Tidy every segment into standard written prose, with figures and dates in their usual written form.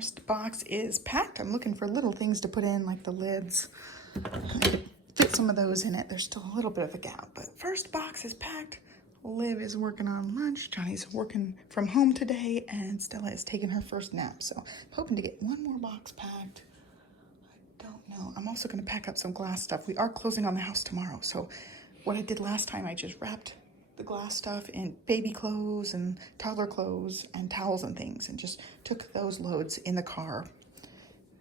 First box is packed. I'm looking for little things to put in, like the lids. I could fit some of those in it. There's still a little bit of a gap, but first box is packed. Liv is working on lunch. Johnny's working from home today, and Stella is taking her first nap. So I'm hoping to get one more box packed. I don't know. I'm also going to pack up some glass stuff. We are closing on the house tomorrow. So what I did last time, I just wrapped the glass stuff in baby clothes and toddler clothes and towels and things, and just took those loads in the car.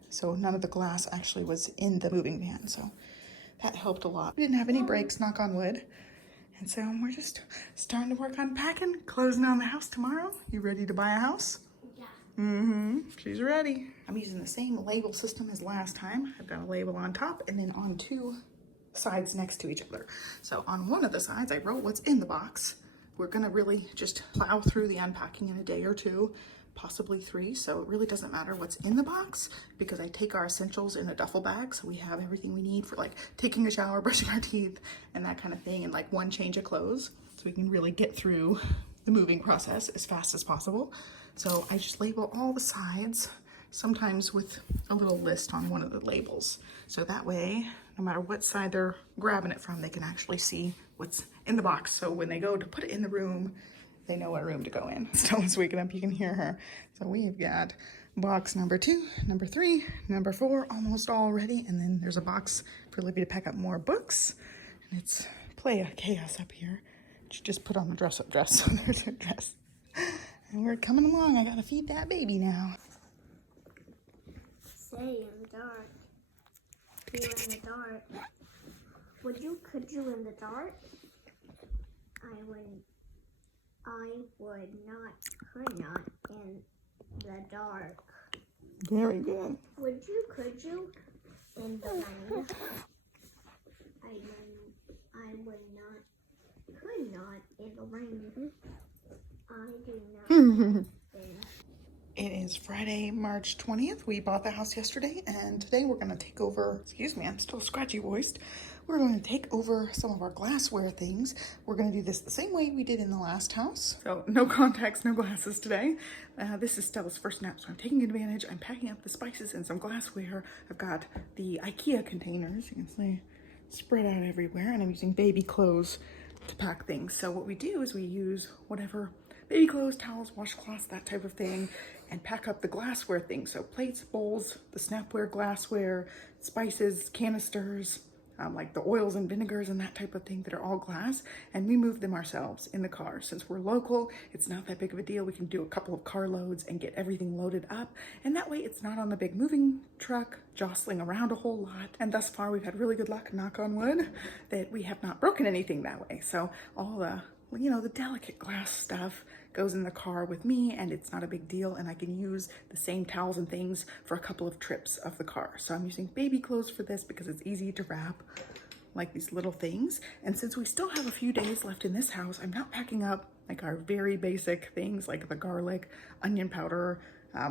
So none of the glass actually was in the moving van. So that helped a lot. We didn't have any breaks, knock on wood. And so we're just starting to work on packing, closing on the house tomorrow. You ready to buy a house? Yeah. She's ready. I'm using the same label system as last time. I've got a label on top and then on two sides next to each other. So on one of the sides, I wrote what's in the box. We're gonna really just plow through the unpacking in a day or two, possibly 3. So it really doesn't matter what's in the box because I take our essentials in a duffel bag. So we have everything we need for like taking a shower, brushing our teeth, and that kind of thing, and like one change of clothes. So we can really get through the moving process as fast as possible. So I just label all the sides, sometimes with a little list on one of the labels. So that way, no matter what side they're grabbing it from, they can actually see what's in the box. So when they go to put it in the room, they know what room to go in. Stella's waking up, you can hear her. So we've got box number 2, number 3, number 4, almost all ready. And then there's a box for Olivia to pack up more books. And it's play of chaos up here. She just put on the dress-up dress, so there's her dress. And we're coming along. I gotta feed that baby now. Say in the dark. You in the dark. Could you in the dark? Could not in the dark. Very good. Could you in the rain? Could not in the rain. I do not. It is Friday, March 20th. We bought the house yesterday, and today we're going to take over, excuse me, I'm still scratchy voiced. We're going to take over some of our glassware things. We're going to do this the same way we did in the last house. So no contacts, no glasses today. This is Stella's first nap, so I'm taking advantage. I'm packing up the spices and some glassware. I've got the IKEA containers, you can see, spread out everywhere, and I'm using baby clothes to pack things. So what we do is we use whatever baby clothes, towels, washcloths, that type of thing, and pack up the glassware things. So plates, bowls, the Snapware glassware, spices, canisters, like the oils and vinegars and that type of thing that are all glass, and we move them ourselves in the car. Since we're local, it's not that big of a deal. We can do a couple of car loads and get everything loaded up, and that way it's not on the big moving truck jostling around a whole lot. And thus far we've had really good luck, knock on wood, that we have not broken anything that way. So all the, you know, the delicate glass stuff goes in the car with me, and it's not a big deal, and I can use the same towels and things for a couple of trips of the car. So I'm using baby clothes for this because it's easy to wrap, like these little things. And since we still have a few days left in this house, I'm not packing up like our very basic things like the garlic, onion powder,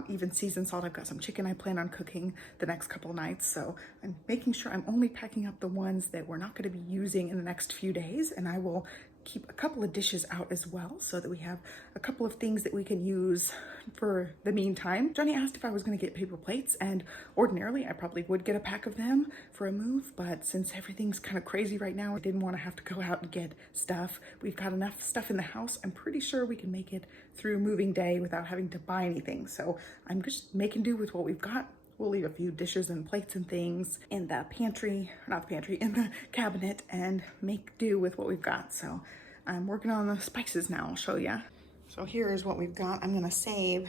even seasoned salt. I've got some chicken I plan on cooking the next couple nights. So I'm making sure I'm only packing up the ones that we're not going to be using in the next few days. And I will keep a couple of dishes out as well, so that we have a couple of things that we can use for the meantime. Johnny asked if I was going to get paper plates, and ordinarily I probably would get a pack of them for a move, but since everything's kind of crazy right now, I didn't want to have to go out and get stuff. We've got enough stuff in the house. I'm pretty sure we can make it through moving day without having to buy anything. So I'm just making do with what we've got. We'll leave a few dishes and plates and things in the pantry, not the pantry, in the cabinet, and make do with what we've got. So I'm working on the spices now, I'll show you. So here's what we've got. I'm gonna save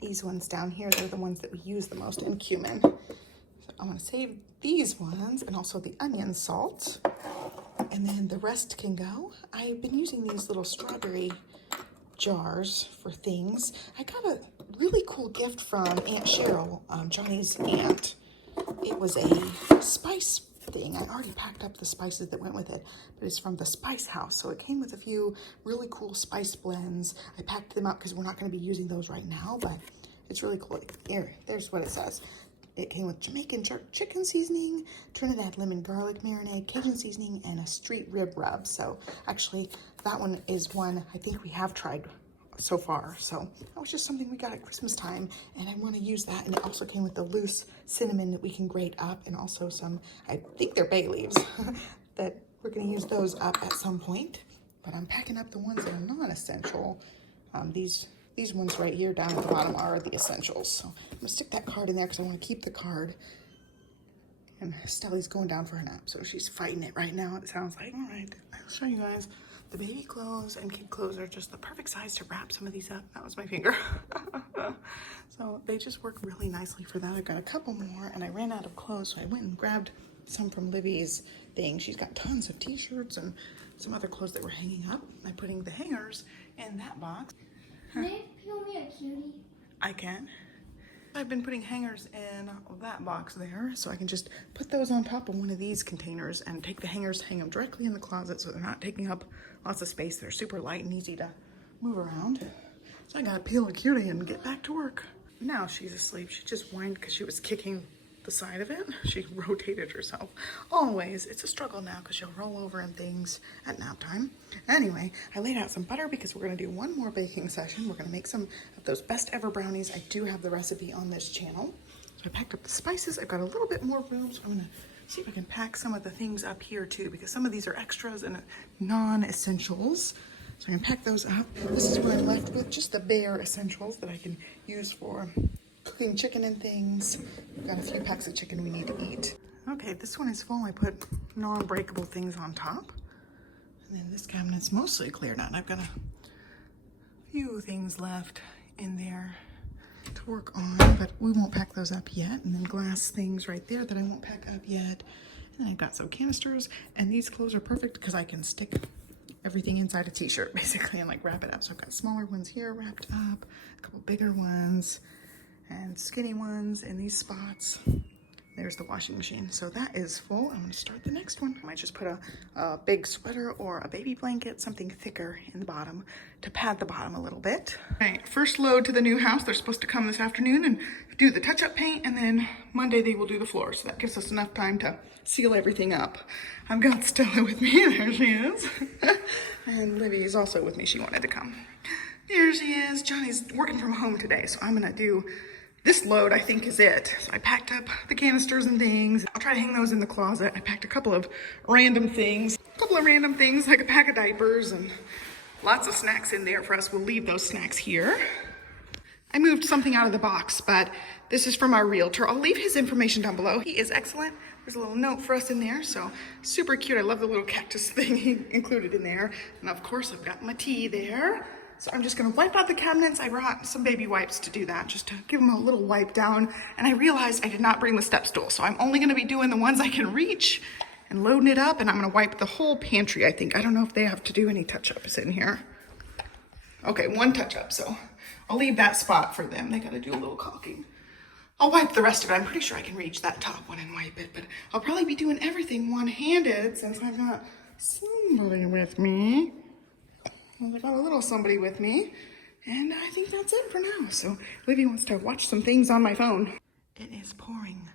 these ones down here. They're the ones that we use the most, in cumin. So I'm gonna save these ones, and also the onion salt, and then the rest can go. I've been using these little strawberry jars for things. I got a really cool gift from Aunt Cheryl, Johnny's aunt. It was a spice thing. I already packed up the spices that went with it, but it's from the Spice House. So it came with a few really cool spice blends. I packed them up because we're not going to be using those right now, but it's really cool. There's what it says. It came with Jamaican jerk chicken seasoning, Trinidad lemon garlic marinade, Cajun seasoning, and a street rib rub. So actually that one is one I think we have tried so far. So that was just something we got at Christmas time, and I want to use that. And it also came with the loose cinnamon that we can grate up, and also some, I think they're bay leaves, that we're going to use those up at some point. But I'm packing up the ones that are non-essential. These ones right here down at the bottom are the essentials. So I'm gonna stick that card in there because I want to keep the card. And Stella's going down for a nap, so she's fighting it right now, it sounds like. All right, I'll show you guys. The baby clothes and kid clothes are just the perfect size to wrap some of these up. That was my finger. So they just work really nicely for that. I've got a couple more, and I ran out of clothes, so I went and grabbed some from Livy's thing. She's got tons of t-shirts and some other clothes that were hanging up. I'm putting the hangers in that box. Can they peel me a cutie? I can. I've been putting hangers in that box there, so I can just put those on top of one of these containers and take the hangers, hang them directly in the closet so they're not taking up lots of space. They're super light and easy to move around. So I gotta peel a cutie and get back to work. Now she's asleep. She just whined because she was kicking the side of it. She rotated herself. Always, it's a struggle now because she'll roll over and things at nap time. Anyway, I laid out some butter because we're gonna do one more baking session. We're gonna make some of those best ever brownies. I do have the recipe on this channel. So I packed up the spices. I've got a little bit more room, so I'm gonna see if I can pack some of the things up here too, because some of these are extras and non-essentials. So I can pack those up. This is what I'm left with, just the bare essentials that I can use for cooking chicken and things. We've got a few packs of chicken we need to eat. Okay, this one is full. I put non-breakable things on top. And then this cabinet's mostly cleared out. I've got a few things left in there to work on, but we won't pack those up yet. And then glass things right there that I won't pack up yet. And I've got some canisters, and these clothes are perfect because I can stick everything inside a t-shirt basically and like wrap it up. So I've got smaller ones here wrapped up, a couple bigger ones, and skinny ones in these spots. There's the washing machine. So that is full. I'm gonna start the next one. I might just put a big sweater or a baby blanket, something thicker in the bottom to pad the bottom a little bit. All right, first load to the new house. They're supposed to come this afternoon and do the touch-up paint, and then Monday they will do the floor. So that gives us enough time to seal everything up. I've got Stella with me. There she is. And Livy is also with me. She wanted to come. There she is. Johnny's working from home today, so I'm gonna do this load, I think, is it. So I packed up the canisters and things. I'll try to hang those in the closet. I packed a couple of random things like a pack of diapers and lots of snacks in there for us. We'll leave those snacks here. I moved something out of the box, but this is from our realtor. I'll leave his information down below. He is excellent. There's a little note for us in there, so super cute. I love the little cactus thing he included in there. And of course, I've got my tea there. So I'm just gonna wipe out the cabinets. I brought some baby wipes to do that, just to give them a little wipe down. And I realized I did not bring the step stool, so I'm only gonna be doing the ones I can reach and loading it up, and I'm gonna wipe the whole pantry, I think. I don't know if they have to do any touch-ups in here. Okay, one touch-up, so I'll leave that spot for them. They gotta do a little caulking. I'll wipe the rest of it. I'm pretty sure I can reach that top one and wipe it, but I'll probably be doing everything one-handed since I've got somebody with me. I've got a little somebody with me, and I think that's it for now. So Olivia wants to watch some things on my phone. It is pouring.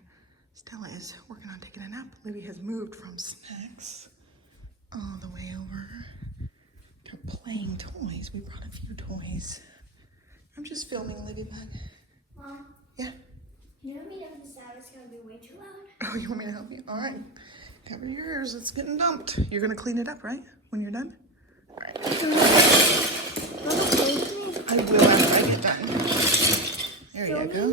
Stella is working on taking a nap. Olivia has moved from snacks all the way over to playing toys. We brought a few toys. I'm just filming, Olivia, bud. Mom? Yeah? You know me if the sound is going to be way too loud? Oh, you want me to help you? All right. Cover your ears. It's getting dumped. You're going to clean it up, right? When you're done? All right. I will after I get done. There you go.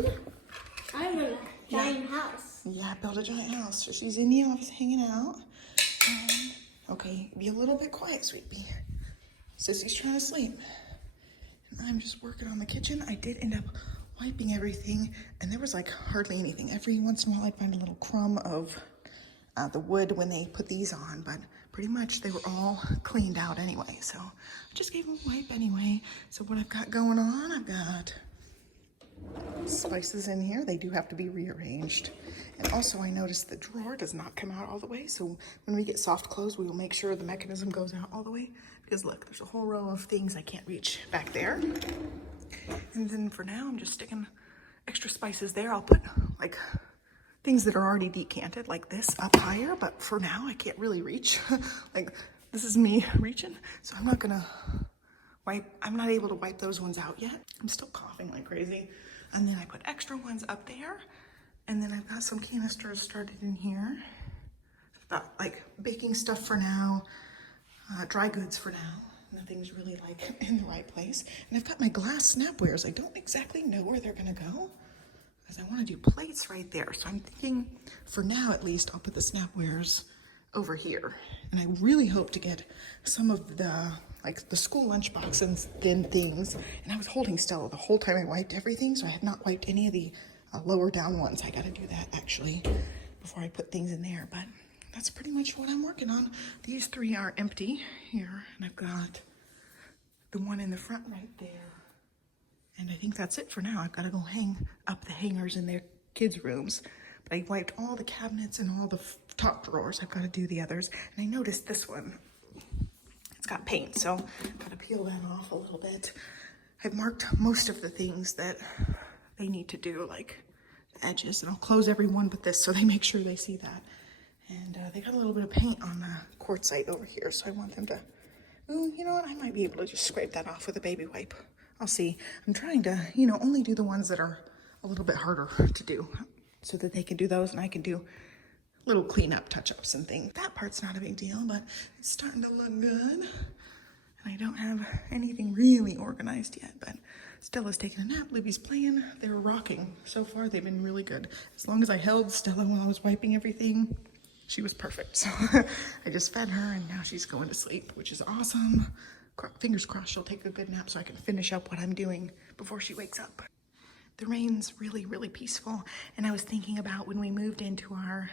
I'm in a giant house. Yeah, build a giant house. So she's in the office hanging out. Okay, be a little bit quiet, sweet pea. Sissy's trying to sleep. And I'm just working on the kitchen. I did end up wiping everything, and there was like hardly anything. Every once in a while I'd find a little crumb of the wood when they put these on, but pretty much they were all cleaned out anyway. So I just gave them a wipe anyway. So what I've got going on, I've got spices in here. They do have to be rearranged. And also I noticed the drawer does not come out all the way. So when we get soft close, we will make sure the mechanism goes out all the way. Because look, there's a whole row of things I can't reach back there. And then for now, I'm just sticking extra spices there. I'll put like things that are already decanted like this up higher, but for now I can't really reach. Like this is me reaching, so I'm not gonna I'm not able to wipe those ones out yet. I'm still coughing like crazy. And then I put extra ones up there. And then I've got some canisters started in here. I've got like baking stuff for now, dry goods for now. Nothing's really like in the right place. And I've got my glass snapwares. I don't exactly know where they're gonna go because I wanna do plates right there. So I'm thinking for now, at least, I'll put the snapwares over here. And I really hope to get some of the, like the school lunchbox and thin things. And I was holding Stella the whole time I wiped everything. So I have not wiped any of the lower down ones. I gotta do that actually before I put things in there. But that's pretty much what I'm working on. These three are empty here. And I've got the one in the front right there. And I think that's it for now. I've gotta go hang up the hangers in their kids' rooms. But I wiped all the cabinets and all the top drawers. I've gotta do the others. And I noticed this one, it's got paint, so I've gotta peel that off a little bit. I've marked most of the things that they need to do, like the edges, and I'll close every one but this so they make sure they see that. And they got a little bit of paint on the quartzite over here, so I want them to, ooh, you know what, I might be able to just scrape that off with a baby wipe. I'll see. I'm trying to, you know, only do the ones that are a little bit harder to do so that they can do those and I can do little cleanup touch-ups and things. That part's not a big deal, but it's starting to look good. And I don't have anything really organized yet, but Stella's taking a nap, Libby's playing, they were rocking. So far, they've been really good. As long as I held Stella while I was wiping everything, she was perfect. So I just fed her and now she's going to sleep, which is awesome. Fingers crossed she'll take a good nap so I can finish up what I'm doing before she wakes up. The rain's really, really peaceful. And I was thinking about when we moved into our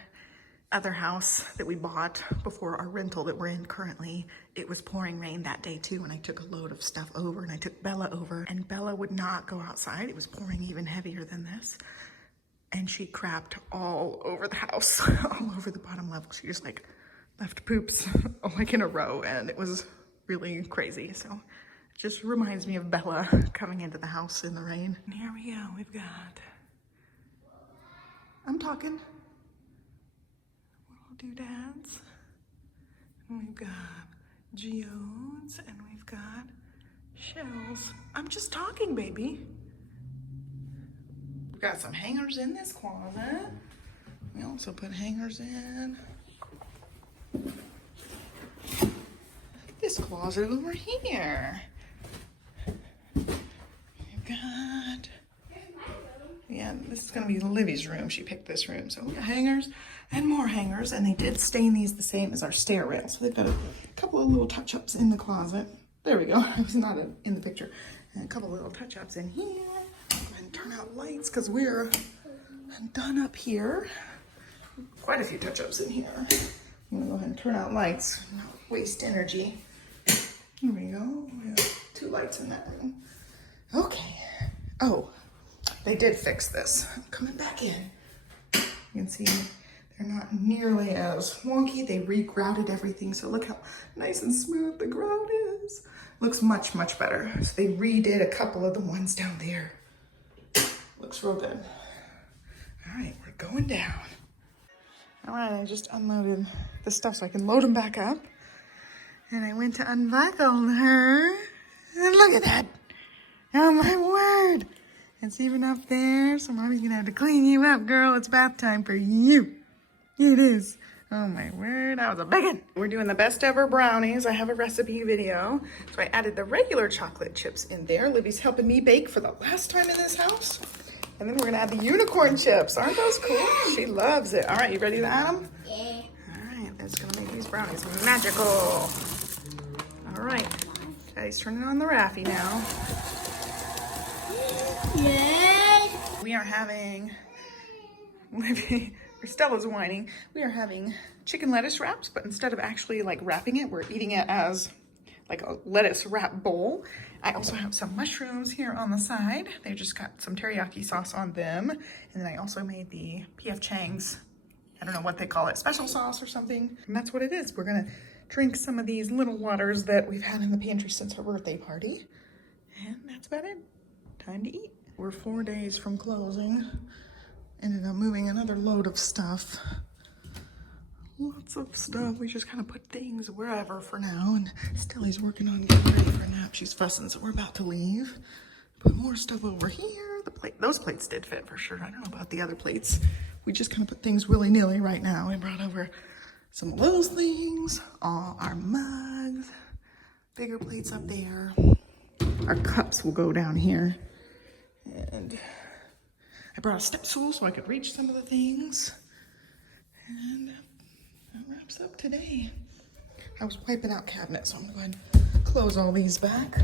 other house that we bought before our rental that we're in currently, it was pouring rain that day too, and I took a load of stuff over and I took Bella over, and Bella would not go outside. It was pouring even heavier than this, and she crapped all over the house, all over the bottom level. She just like left poops like in a row, and it was really crazy. So it just reminds me of Bella coming into the house in the rain. And here we go, we've got, I'm talking, doodads, and we've got geodes, and we've got shells. I'm just talking, baby. We've got some hangers in this closet. We also put hangers in this closet over here. We've got, yeah, this is gonna be Olivia's room. She picked this room, so we got hangers and more hangers, and they did stain these the same as our stair rail. So they've got a couple of little touch-ups in the closet. There we go. I was not in the picture. And a couple of little touch-ups in here. Go ahead and turn out lights because we're done up here. Quite a few touch-ups in here. I'm gonna go ahead and turn out lights, not waste energy. Here we go. We have 2 lights in that room. Okay. Oh, they did fix this. I'm coming back in. You can see they're not nearly as wonky. They re-grouted everything, so look how nice and smooth the grout is. Looks much, much better. So they redid a couple of the ones down there. Looks real good. All right, we're going down. All right, I just unloaded the stuff so I can load them back up. And I went to unbuckle her. And look at that. Oh my word. It's even up there, so mommy's gonna have to clean you up, girl. It's bath time for you. It is. Oh my word, that was a big one. We're doing the best ever brownies. I have a recipe video. So I added the regular chocolate chips in there. Libby's helping me bake for the last time in this house. And then we're gonna add the unicorn chips. Aren't those cool? She loves it. All right, you ready to add them? Yeah. All right, that's gonna make these brownies magical. All right, Daddy's turning on the Raffi now. Yeah. We are having, Stella's whining. We are having chicken lettuce wraps, but instead of actually like wrapping it, we're eating it as like a lettuce wrap bowl. I also have some mushrooms here on the side. They've just got some teriyaki sauce on them. And then I also made the P.F. Chang's, I don't know what they call it, special sauce or something. And that's what it is. We're gonna drink some of these little waters that we've had in the pantry since her birthday party. And that's about it. Time to eat. We're 4 days from closing. Ended up moving another load of stuff Lots of stuff. We just kind of put things wherever for now. And Stella's working on getting ready for a nap. She's fussing, so we're about to leave. Put more stuff over here. Those plates did fit for sure. I don't know about the other plates. We just kind of put things willy-nilly right now. We brought over some of those things, all our mugs, bigger plates up there. Our cups will go down here. And I brought a step stool so I could reach some of the things. And that wraps up today. I was wiping out cabinets, so I'm going to go ahead and close all these back.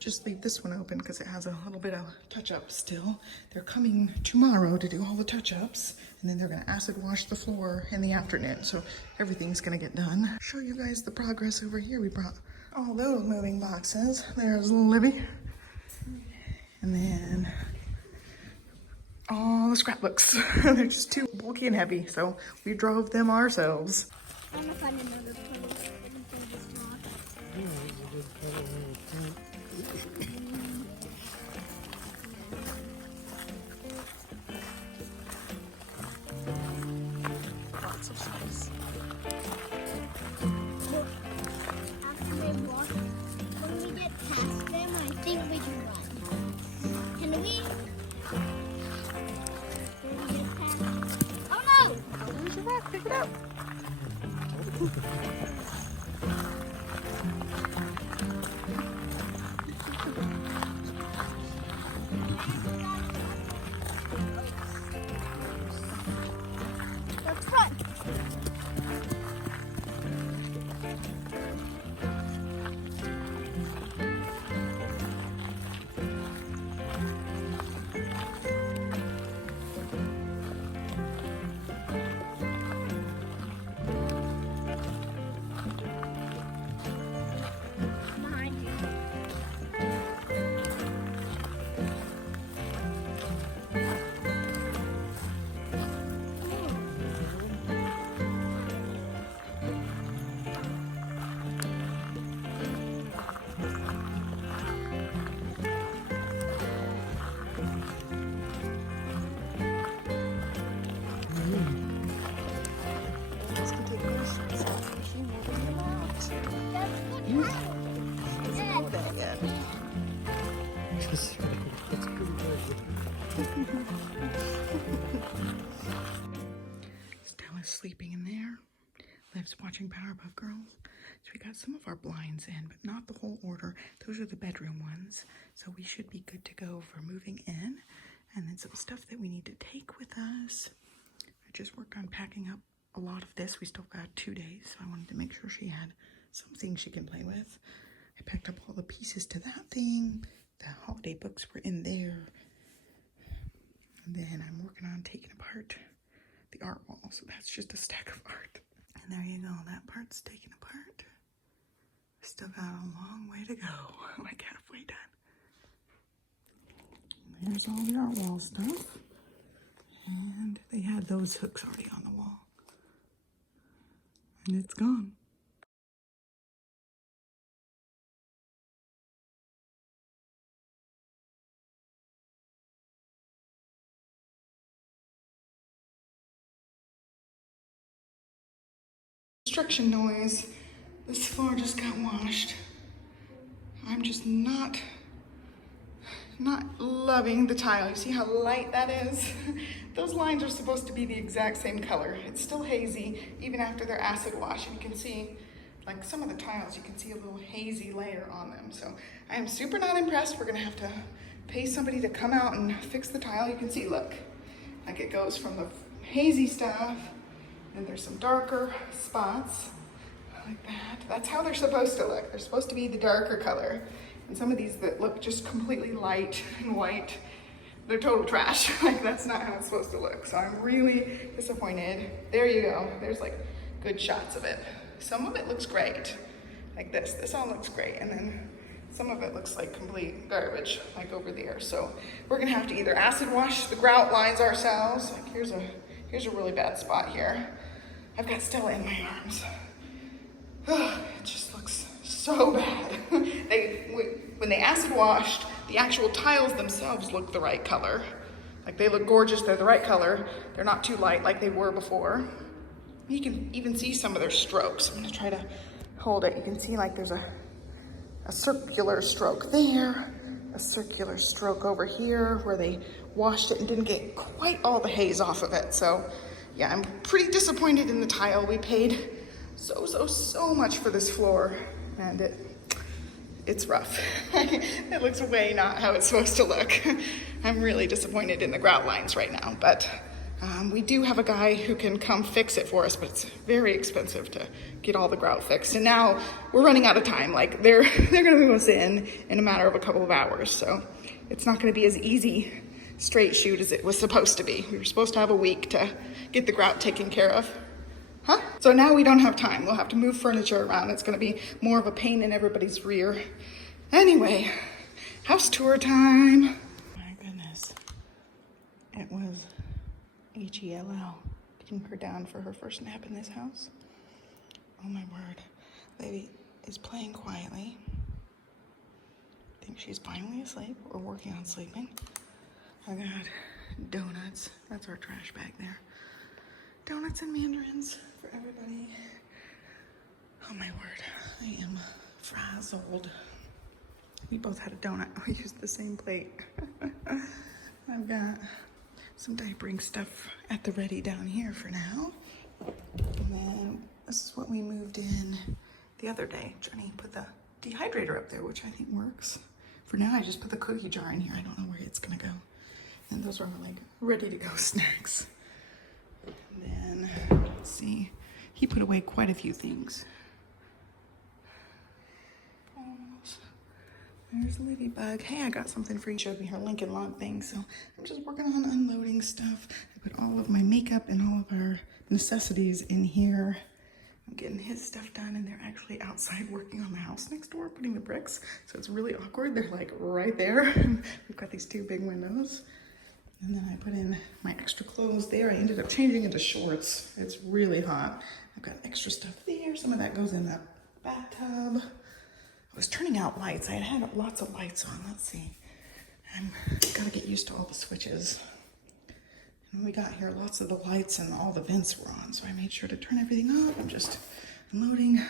Just leave this one open because it has a little bit of touch-up still. They're coming tomorrow to do all the touch-ups, and then they're going to acid wash the floor in the afternoon, so everything's going to get done. Show you guys the progress over here. We brought all those moving boxes. There's Olivia. And then all the scrapbooks. They're just too bulky and heavy, so we drove them ourselves. I'm gonna find another place. Lots of size. After they walk, when we get past them, I think we can run. Can we? When we get past... Oh no! There's your rock, pick it up. Let's run! Behind you. Let's go take this. She moving them out. That's good. Doesn't know that yet. Stella's sleeping in there. Liv's watching Powerpuff Girls. So we got some of our blinds in, but not the whole order. Those are the bedroom ones. So we should be good to go for moving in. And then some stuff that we need to take with us. I just worked on packing up a lot of this. We still got 2 days, so I wanted to make sure she had something she can play with. I packed up all the pieces to that thing. The holiday books were in there. And then I'm working on taking apart the art wall, so that's just a stack of art. And there you go, that part's taken apart. Still got a long way to go. I'm like halfway done. And there's all the art wall stuff. And they had those hooks already on the wall. And it's gone. Construction noise. This floor just got washed. I'm just not loving the tile. You see how light that is? Those lines are supposed to be the exact same color. It's still hazy even after their acid wash. And you can see, like some of the tiles, you can see a little hazy layer on them. So I am super not impressed. We're gonna have to pay somebody to come out and fix the tile. You can see, look, like it goes from the hazy stuff, and there's some darker spots like that. That's how they're supposed to look. They're supposed to be the darker color. And some of these that look just completely light and white, they're total trash. Like that's not how it's supposed to look. So I'm really disappointed. There you go. There's like good shots of it. Some of it looks great. Like this. This all looks great. And then some of it looks like complete garbage, like over there. So we're gonna have to either acid wash the grout lines ourselves. Like here's a really bad spot here. I've got Stella in my arms. It just looks so bad. When they acid washed, the actual tiles themselves looked the right color. Like they look gorgeous, they're the right color. They're not too light like they were before. You can even see some of their strokes. I'm gonna try to hold it. You can see like there's a circular stroke there, a circular stroke over here where they washed it and didn't get quite all the haze off of it. So yeah, I'm pretty disappointed in the tile. We paid so much for this floor, and it's rough. It looks way not how it's supposed to look. I'm really disappointed in the grout lines right now, but we do have a guy who can come fix it for us, but it's very expensive to get all the grout fixed. And now we're running out of time. Like they're gonna move us in a matter of a couple of hours. So it's not gonna be as easy straight shoot as it was supposed to be. We were supposed to have a week to get the grout taken care of. Huh? So now we don't have time. We'll have to move furniture around. It's gonna be more of a pain in everybody's rear. Anyway, house tour time. My goodness, it was HELL getting her down for her first nap in this house. Oh my word. Baby is playing quietly. I think she's finally asleep or working on sleeping. I got donuts. That's our trash bag there. Donuts and mandarins for everybody. Oh my word, I am frazzled. We both had a donut. We used the same plate. I've got some diapering stuff at the ready down here for now. And then this is what we moved in the other day. Jenny put the dehydrator up there, which I think works. For now, I just put the cookie jar in here. I don't know where it's gonna go. And those are like ready to go snacks. And then, let's see, he put away quite a few things. There's Ladybug. Hey, I got something for you. Showed me her Lincoln Log thing, so I'm just working on unloading stuff. I put all of my makeup and all of our necessities in here. I'm getting his stuff done, and they're actually outside working on the house next door, putting the bricks, so it's really awkward. They're like right there. We've got these two big windows. And then I put in my extra clothes there. I ended up changing into shorts. It's really hot. I've got extra stuff there. Some of that goes in that bathtub. I was turning out lights. I had lots of lights on. Let's see. I'm gotta get used to all the switches. And when we got here, lots of the lights and all the vents were on, so I made sure to turn everything off. I'm just unloading,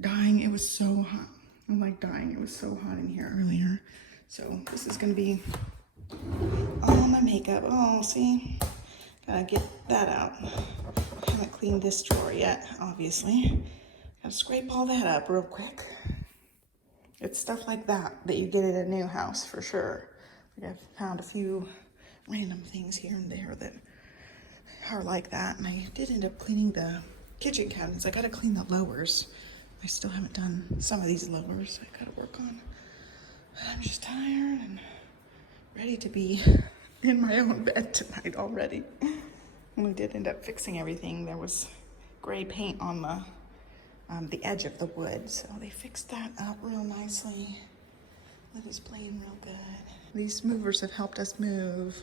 dying. It was so hot. I'm like dying. It was so hot in here earlier. So this is gonna be all my makeup. Oh, see? Gotta get that out. Haven't cleaned this drawer yet, obviously. Gotta scrape all that up real quick. It's stuff like that that you get at a new house for sure. Like I've found a few random things here and there that are like that. And I did end up cleaning the kitchen cabinets. I gotta clean the lowers. I still haven't done some of these lowers I gotta work on. I'm just tired and ready to be in my own bed tonight already. And we did end up fixing everything. There was gray paint on the edge of the wood, so they fixed that up real nicely. That is playing real good. These movers have helped us move.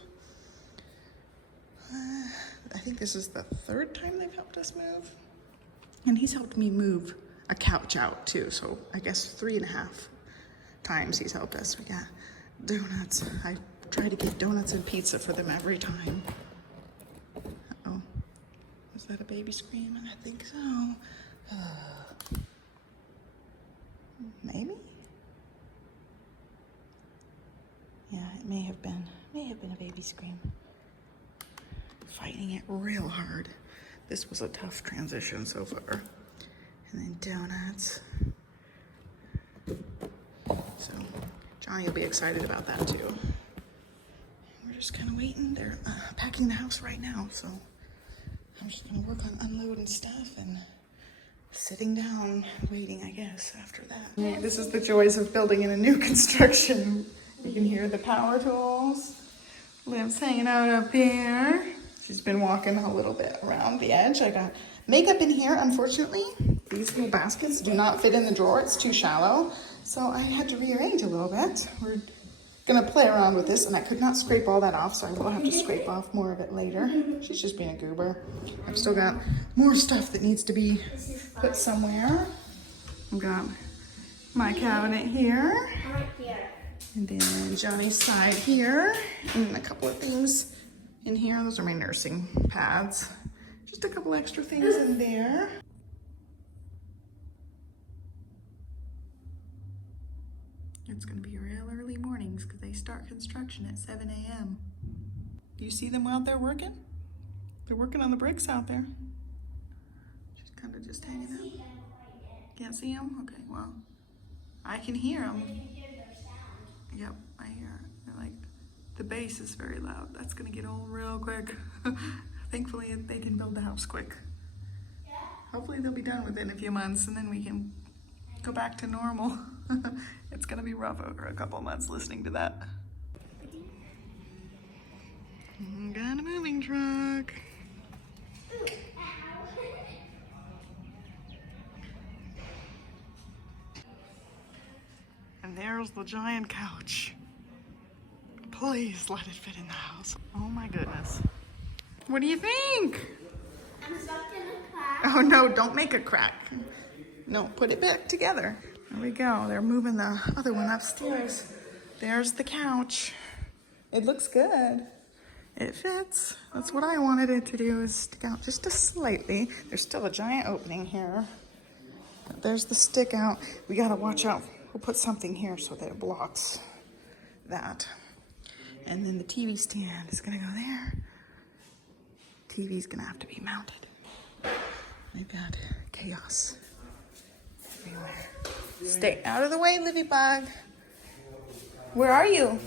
I think this is the third time they've helped us move. And he's helped me move a couch out too, so I guess 3.5 times he's helped us. We got donuts. I try to get donuts and pizza for them every time. Uh-oh. Was that a baby screaming? I think so. Maybe? Yeah, it may have been a baby scream. Fighting it real hard. This was a tough transition so far. And then donuts. So Johnny will be excited about that too. We're just kind of waiting. They're packing the house right now, so I'm just gonna work on unloading stuff and sitting down, waiting, I guess, after that. Yeah, this is the joys of building in a new construction. You can hear the power tools. Liv's hanging out up here. She's been walking a little bit around the edge. I got makeup in here, unfortunately. These little baskets do not fit in the drawer. It's too shallow. So I had to rearrange a little bit. We're gonna play around with this, and I could not scrape all that off, so I will have to scrape off more of it later. She's just being a goober. I've still got more stuff that needs to be put somewhere. I've got my cabinet here. Right here. And then Johnny's side here, and a couple of things in here. Those are my nursing pads. Just a couple extra things in there. It's gonna be real early mornings because they start construction at 7 a.m. Do you see them out there working? They're working on the bricks out there. Just kind of just hanging out. Can't see them? Okay, well, I can hear them. Yep, I hear it. They're like, the bass is very loud. That's gonna get old real quick. Thankfully, they can build the house quick. Hopefully they'll be done within a few months and then we can go back to normal. It's gonna be rough over a couple months listening to that. Got a moving truck. And there's the giant couch. Please let it fit in the house. Oh my goodness. What do you think? I'm stuck in a crack. Oh no, don't make a crack. No, put it back together. There we go. They're moving the other one upstairs. There's the couch. It looks good. It fits. That's what I wanted it to do, is stick out just a slightly. There's still a giant opening here. There's the stick out. We gotta watch out. We'll put something here so that it blocks that. And then the TV stand is gonna go there. TV's gonna have to be mounted. We've got chaos everywhere. Stay out of the way, Livy Bug. Where are you?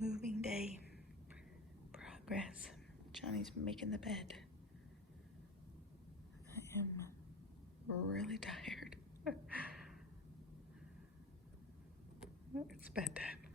Moving day. Progress. Johnny's making the bed. I am really tired. It's bedtime.